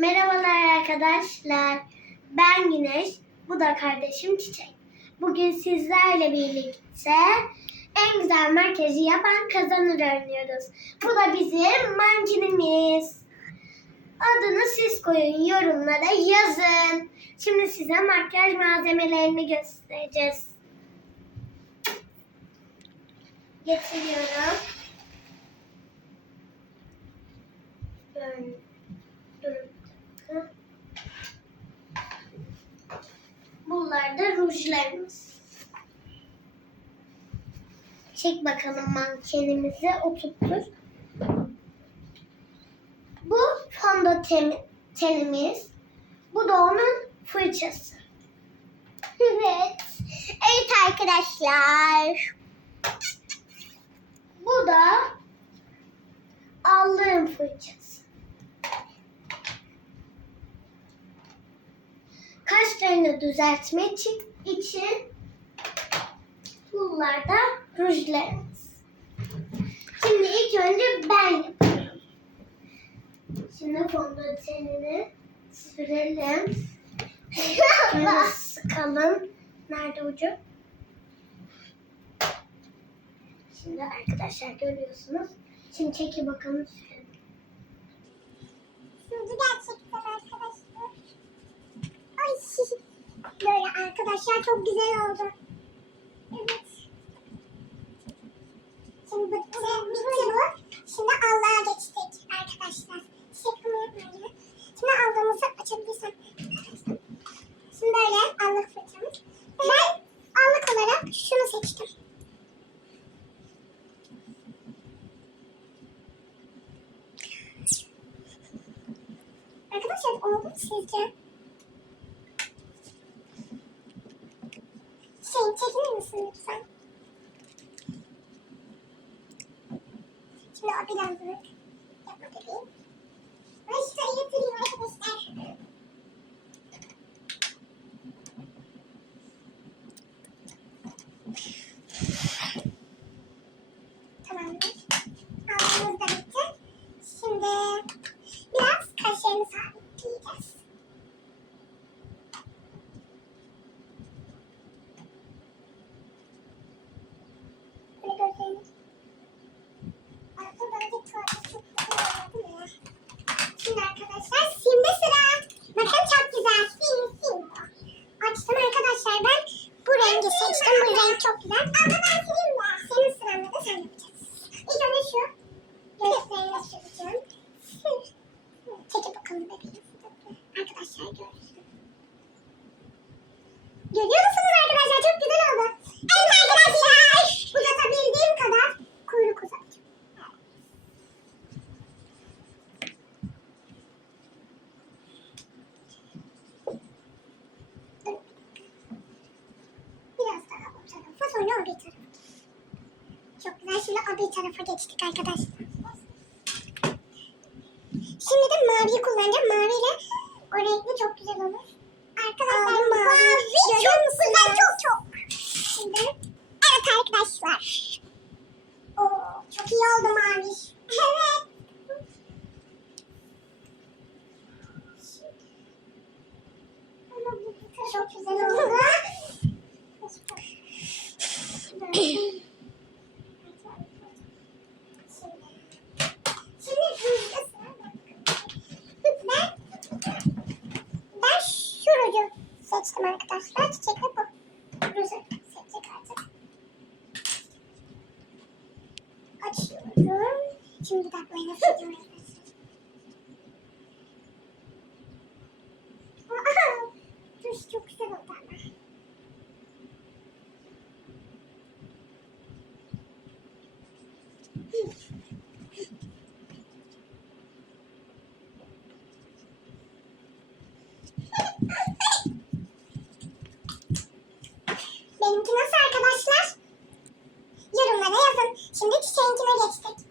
Merhabalar arkadaşlar. Ben Güneş. Bu da kardeşim Çiçek. Bugün sizlerle birlikte en güzel makyajı yapan kazanır oynuyoruz. Bu da bizim mankenimiz. Adını siz koyun yorumlara yazın. Şimdi size makyaj malzemelerini göstereceğiz. Getiriyorum. Böyle. Rujlarımız. Çek bakalım mankenimizi oturtur. Bu fondötenimiz. Bu da onun fırçası. Evet. Evet arkadaşlar. Bu da aldığım fırçası. Kaşlarını düzeltmek için, için bunlar da rujlarımız. Şimdi ilk önce ben yapıyorum. Şimdi fondötenini sürelim. Şöyle sıkalım. Nerede ucu? Şimdi arkadaşlar görüyorsunuz. Şimdi çeki bakalım sürelim. Sürdü gerçekten arkadaşlar. Ay böyle arkadaşlar çok güzel oldu. Evet. Şimdi bitti, bitti bu. Şimdi Allah'a geçtik arkadaşlar. Şeklimi yapmayın. Şimdi aldığımızı açabilirsem. Şimdi böyle allık fırçamız. Ben allık olarak şunu seçtim. Arkadaşlar oldu mu sizce? Çekilir misin lütfen? Şimdi o birazcık yapma bebeğim. Ben şuraya yatırayım arkadaşlar. Tamamdır. Aldığımız da bitti. Şimdi biraz kaşlarını sabitleyeceğiz. Böyle gözlerini. Aslında bence tuvalete çok güzel oldu ya. Şimdi arkadaşlar şimdi sıra. Bakın çok güzel. Sim sim. Açtım arkadaşlar ben bu rengi seçtim. Bu renk çok güzel. Ama ben sileyim de. Senin sıranda da sen yapacaksın. İlk önce şu. Göğüslerine süreceğim. Sür. Çekip bakalım bebeğim. Arkadaşlar görsün. Görüyor musunuz arkadaşlar? Çok güzel oldu. Evet arkadaşlar. Uzatabildiğim kadar kuyruk uzatacağım. Biraz daha o tarafa sonra o bir tarafa. Çok güzel. Şimdi o bir tarafa geçtik arkadaşlar. Şimdi de maviyi kullanacağım. Maviyle o renkli çok güzel olur. Arkadaşlar mavi, mavi çok güzel çok çok. Şimdi evet arkadaşlar. Oo, çok iyi oldu mavi. Evet. Çok güzel oldu. Şimdi hızlı sıra ben, ben şu ruju seçtim arkadaşlar. Çiçekle bu ruju seçecek artık. Açıyorum. Şimdi dudaklarına süreceğim kısmına geçtik.